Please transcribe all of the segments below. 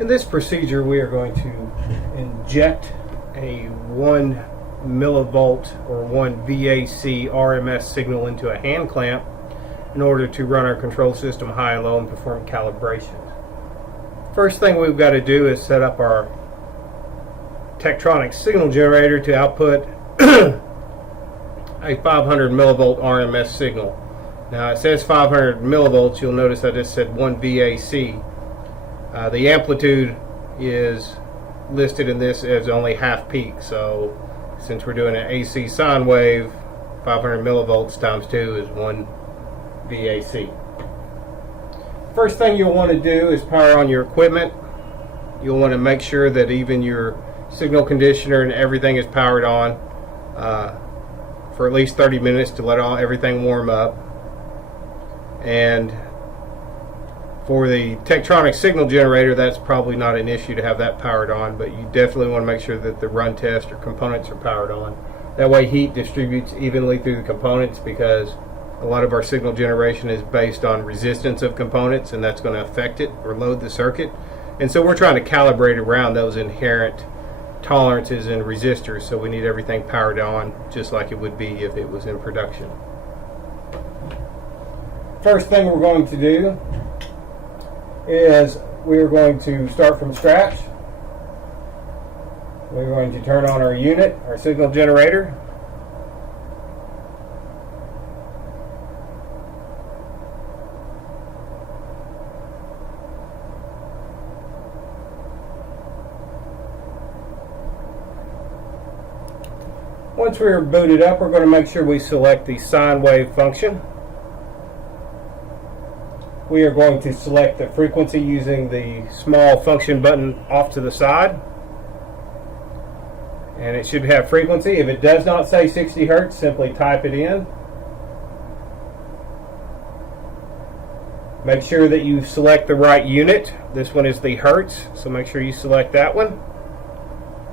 In this procedure, we are going to inject a 1 millivolt or 1 VAC RMS signal into a hand clamp in order to run our control system high and low and perform calibrations. First thing we've got to do is set up our Tektronix signal generator to output a 500 millivolt RMS signal. Now it says 500 millivolts. You'll notice I just said 1 VAC. The amplitude is listed in this as only half peak, so since we're doing an AC sine wave, 500 millivolts times 2 is 1 VAC. First thing you'll want to do is power on your equipment. You'll want to make sure that even your signal conditioner and everything is powered on for at least 30 minutes to let everything warm up. And for the Tektronix signal generator, that's probably not an issue to have that powered on, but you definitely want to make sure that the run test or components are powered on. That way heat distributes evenly through the components, because a lot of our signal generation is based on resistance of components, and that's going to affect it or load the circuit. And so we're trying to calibrate around those inherent tolerances and resistors, so we need everything powered on just like it would be if it was in production. First thing we're going to do is we're going to start from scratch. We're going to turn on our unit, our signal generator. Once we're booted up, we're going to make sure we select the sine wave function. We are going to select the frequency using the small function button off to the side. And it should have frequency. If it does not say 60 Hertz, simply type it in. Make sure that you select the right unit. This one is the Hertz, so make sure you select that one.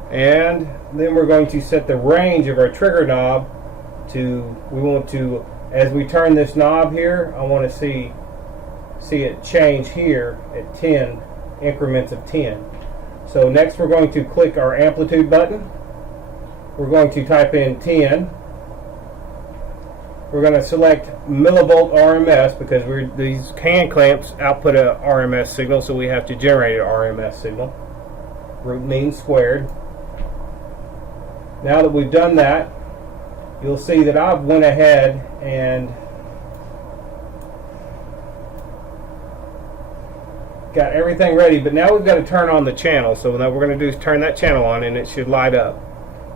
And then we're going to set the range of our trigger knob to, we want to, as we turn this knob here, I want to see it change here at 10 increments of 10. So next we're going to click our amplitude button. We're going to type in 10. We're going to select millivolt RMS because these hand clamps output a RMS signal, so we have to generate an RMS signal. Root mean squared. Now that we've done that, you'll see that I've went ahead and got everything ready, but now we've got to turn on the channel. So what we're going to do is turn that channel on, and it should light up.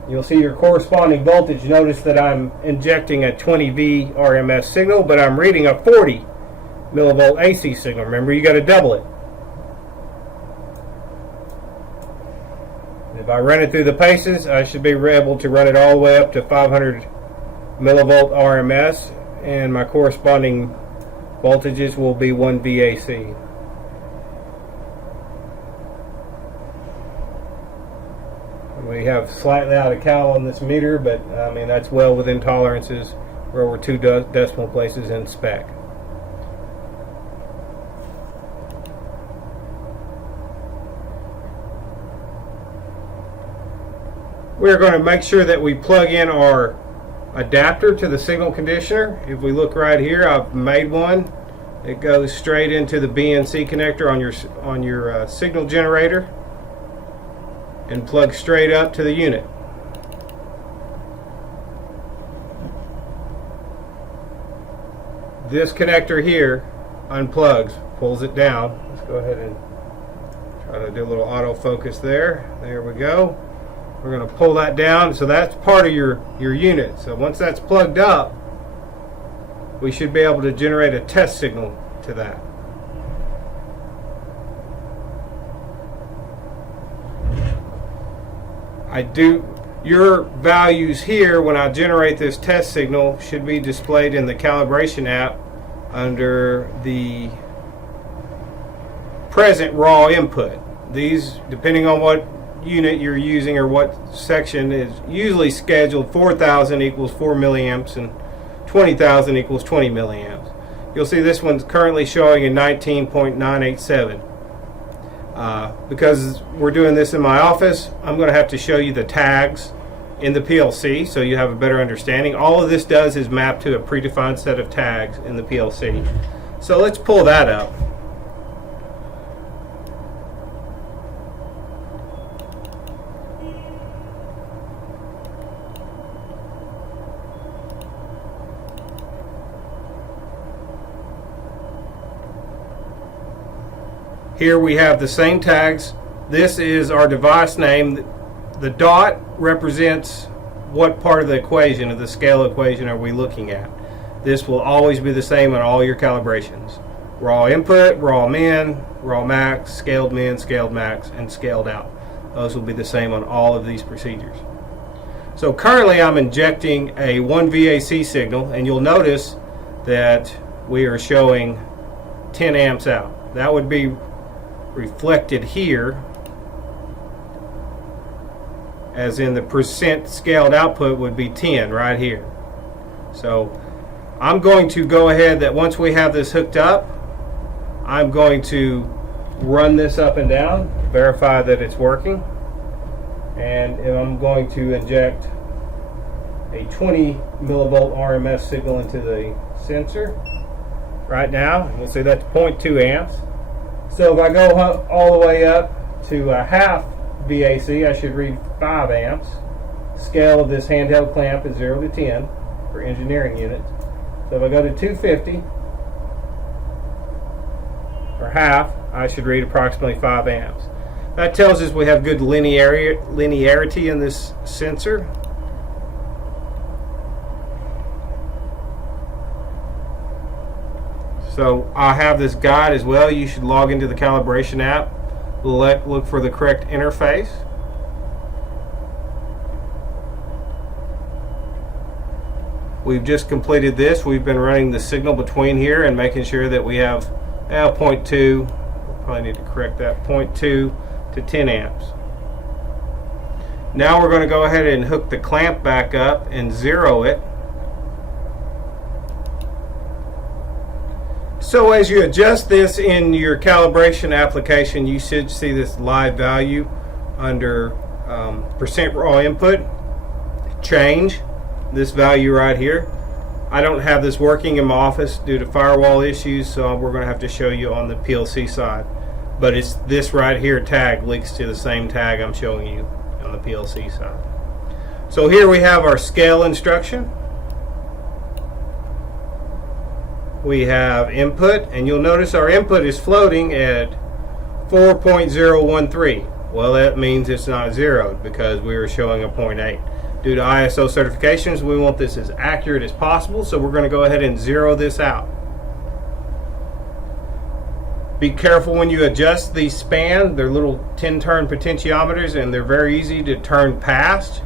You'll see your corresponding voltage. Notice that I'm injecting a 20 V RMS signal, but I'm reading a 40 millivolt AC signal. Remember, you got to double it. If I run it through the paces, I should be able to run it all the way up to 500 millivolt RMS, and my corresponding voltages will be 1 VAC. We have slightly out of cal on this meter, but I mean that's well within tolerances. We're over 2 decimal places in spec. We're going to make sure that we plug in our adapter to the signal conditioner. If we look right here, I've made one. It goes straight into the BNC connector on your signal generator and plugs straight up to the unit. This connector here unplugs, pulls it down. Let's go ahead and try to do a little autofocus there. There we go. We're going to pull that down, so that's part of your unit. So once that's plugged up, we should be able to generate a test signal to that. Your values here when I generate this test signal should be displayed in the calibration app under the present raw input. These, depending on what unit you're using or what section, is usually scheduled 4,000 equals 4 milliamps and 20,000 equals 20 milliamps. You'll see this one's currently showing a 19.987. Because we're doing this in my office, I'm going to have to show you the tags in the PLC so you have a better understanding. All of this does is map to a predefined set of tags in the PLC. So let's pull that up. Here we have the same tags. This is our device name. The dot represents what part of the equation, of the scale equation, are we looking at. This will always be the same on all your calibrations. Raw input, raw min, raw max, scaled min, scaled max, and scaled out. Those will be the same on all of these procedures. So currently I'm injecting a 1 VAC signal, and you'll notice that we are showing 10 amps out. That would be reflected here as in the percent scaled output would be 10 right here. So I'm going to go ahead, that once we have this hooked up, I'm going to run this up and down, verify that it's working, and I'm going to inject a 20 millivolt RMS signal into the sensor right now, and we'll see that's 0.2 amps. So if I go all the way up to a half VAC, I should read 5 amps. Scale of this handheld clamp is 0 to 10 for engineering units. So if I go to 250, or half, I should read approximately 5 amps. That tells us we have good linearity in this sensor. So I have this guide as well. You should log into the calibration app. Look for the correct interface. We've just completed this. We've been running the signal between here and making sure that we have 0.2. Probably need to correct that, 0.2 to 10 amps. Now we're going to go ahead and hook the clamp back up and zero it. So as you adjust this in your calibration application, you should see this live value under percent raw input. Change this value right here. I don't have this working in my office due to firewall issues, so we're going to have to show you on the PLC side. But it's this right here tag links to the same tag I'm showing you on the PLC side. So here we have our scale instruction. We have input, and you'll notice our input is floating at 4.013. Well, that means it's not zeroed because we were showing a 0.8. Due to ISO certifications, we want this as accurate as possible, so we're going to go ahead and zero this out. Be careful when you adjust the span. They're little 10-turn potentiometers, and they're very easy to turn past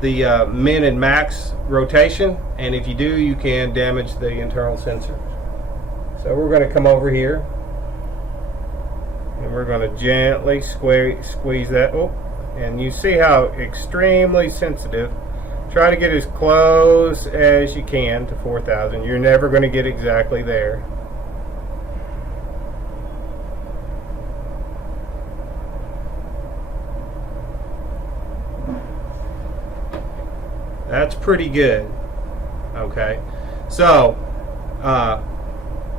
the min and max rotation, and if you do, you can damage the internal sensors. So we're going to come over here and we're going to gently squeeze that. Oh, and you see how extremely sensitive. Try to get as close as you can to 4,000. You're never going to get exactly there. That's pretty good. Okay, so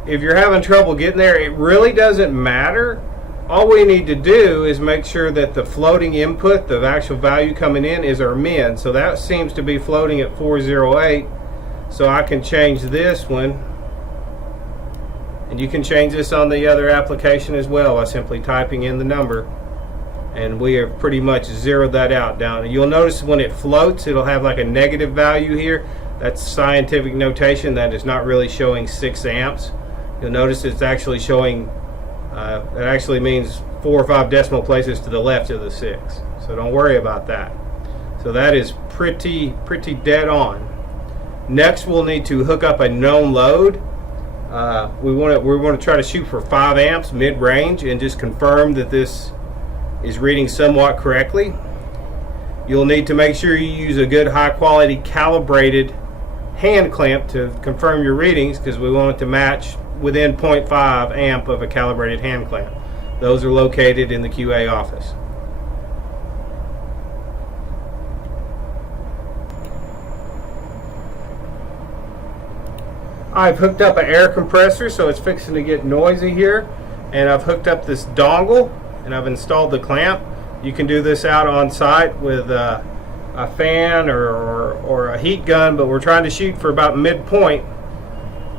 if you're having trouble getting there, it really doesn't matter. All we need to do is make sure that the floating input, the actual value coming in, is our min. So that seems to be floating at 408. So I can change this one, and you can change this on the other application as well by simply typing in the number. And we have pretty much zeroed that out down. You'll notice when it floats, it'll have like a negative value here. That's scientific notation. That is not really showing 6 amps. You'll notice it's actually showing, that actually means 4 or 5 decimal places to the left of the 6. So don't worry about that. So that is pretty dead on. Next, we'll need to hook up a known load. We want to try to shoot for 5 amps mid-range and just confirm that this is reading somewhat correctly. You'll need to make sure you use a good high quality calibrated hand clamp to confirm your readings, because we want it to match within 0.5 amp of a calibrated hand clamp. Those are located in the QA office. I've hooked up an air compressor, so it's fixing to get noisy here, and I've hooked up this dongle and I've installed the clamp. You can do this out on site with a fan or a heat gun, but we're trying to shoot for about midpoint.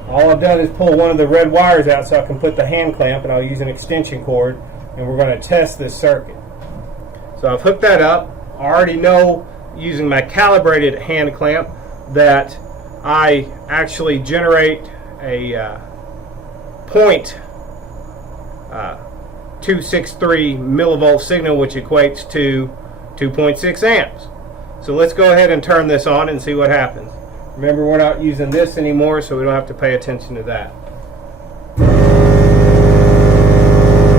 All I've done is pull one of the red wires out so I can put the hand clamp, and I'll use an extension cord, and we're going to test this circuit. So I've hooked that up. I already know, using my calibrated hand clamp, that I actually generate a 0.263 millivolt signal, which equates to 2.6 amps. So let's go ahead and turn this on and see what happens. Remember, we're not using this anymore, so we don't have to pay attention to that.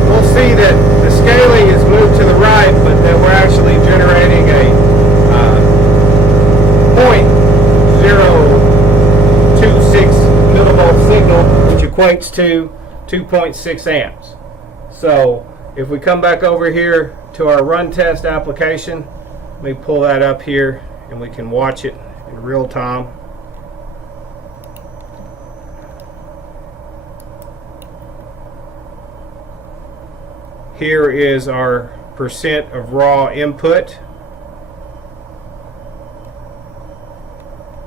We'll see that the scaling is moved to the right, but that we're actually generating a 0.026 millivolt signal, which equates to 2.6 amps. So if we come back over here to our run test application, let me pull that up here and we can watch it in real time. Here is our percent of raw input,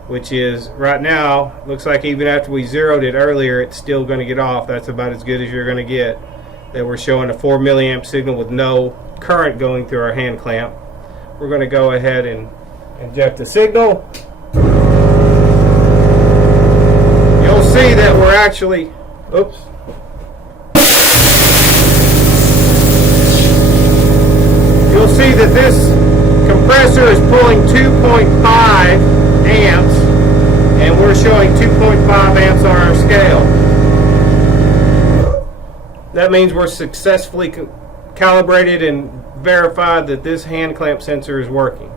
which is right now, looks like even after we zeroed it earlier, it's still going to get off. That's about as good as you're going to get. That we're showing a 4 milliamp signal with no current going through our hand clamp. We're going to go ahead and inject the signal. You'll see that we're actually, oops. You'll see that this compressor is pulling 2.5 amps, and we're showing 2.5 amps on our scale. That means we're successfully calibrated and verified that this hand clamp sensor is working.